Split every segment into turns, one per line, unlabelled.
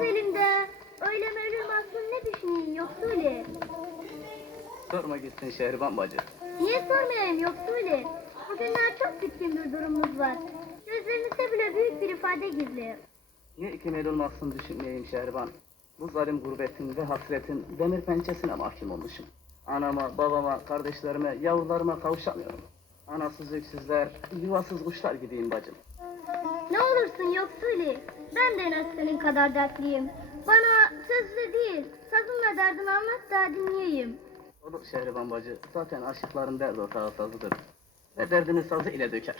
kız elinde. Öyle ölür mahzun ne düşüneyim Yoksuli?
Sorma gitsin Şehriban bacı.
Niye sormayayım Yoksuli? Bugünler çok bitkin bir durumumuz var. Gözlerinizde bile büyük bir ifade gizli.
Niye iki meydan olmasın düşünmeyeyim Şehriban. Bu zalim gurbetin ve hasretin demir pençesine mahkum olmuşum. Anama, babama, kardeşlerime, yavrularıma kavuşamıyorum. Anasız öksüzler, yuvasız kuşlar gibiyim bacım.
Ne olursun Yoksuli? Ben de en az senin kadar dertliyim. Bana sözle değil, sazınla derdini anlat da dinleyeyim.
Olur Şehriban bacı, zaten aşıkların derdi ortağı sazıdır. Ve derdini sazı ile döker.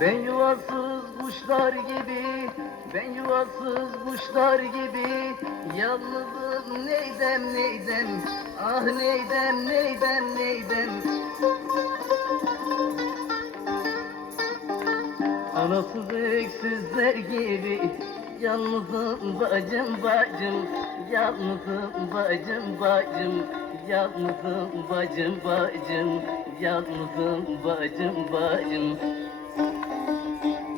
Ben yuvasız kuşlar gibi, ben yuvasız kuşlar gibi Yalnızım neydem neydem, ah neydem neydem neydem Anasız öksüzler gibi. Yalnızım bacım bacım. Yalnızım bacım bacım. Yalnızım bacım bacım. Yalnızım bacım bacım.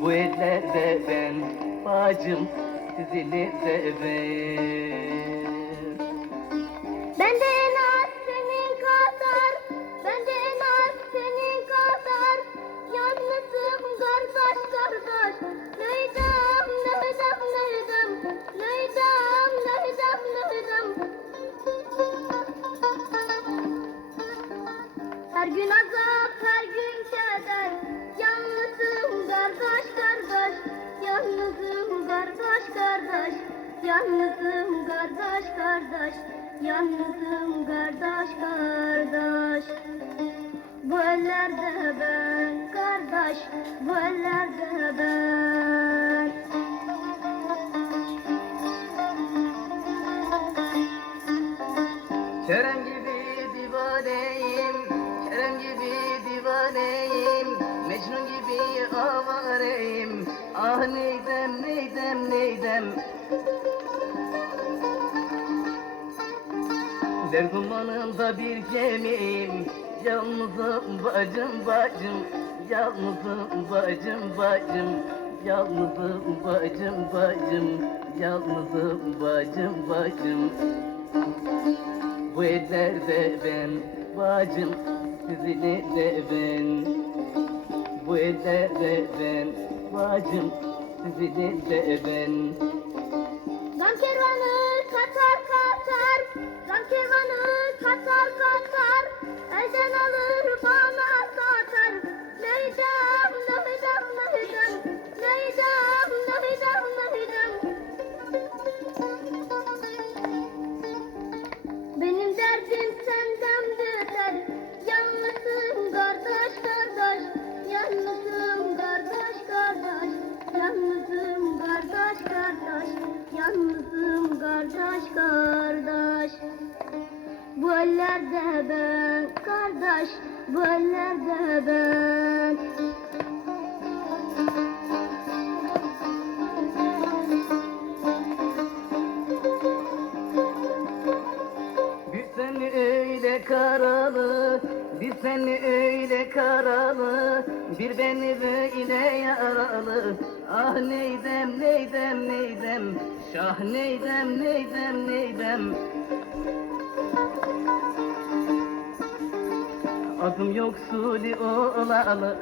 Bu ellerde ben bacım Sizinle ben.
Ben de kardeş kardeş. Yalnızım kardeş kardeş. Yalnızım kardeş kardeş. Bu ellerde ben kardeş. Bu ellerde ben.
Kerem gibi divaneyim, Kerem gibi divaneyim, Mecnun gibi avareyim, ah neydem neydem. Derdumanımda bir gemiyim, yalnızım bacım bacım, yalnızım bacım bacım, yalnızım bacım bacım, yalnızım bacım bacım. Bu ellerde ben bacım, sizinle de ben. Bu ellerde ben bacım, sizinle de ben.
Gam kervanı katar katar Gam kervanı katar katar Elden alır Yalnızım kardeş kardeş. Bu ellerde ben kardeş Bu ellerde ben.
Bir sen öyle karalı, bir sen öyle karalı, bir beni böyle yaralı. Ah neydem neydem neydem, şah neydem neydem neydem. Adım yoksuli oğlalı,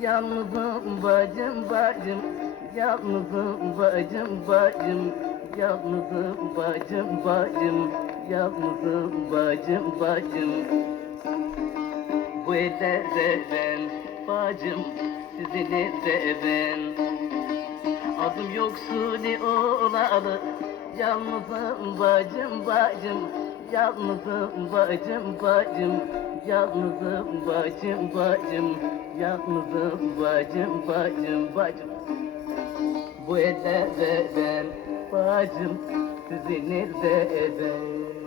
yalnızım bacım bacım, yalnızım bacım bacım, yalnızım bacım bacım, yalnızım bacım bacım. Bu ellerde ben bacım, sizinle de ben. Adım yoksuli oğlalı, yalnızım bacım bacım, yalnızım bacım bacım, yalnızım bacım bacım, yalnızım bacım bacım bacım. Bu ellerde ben bacım, sizinle de ben.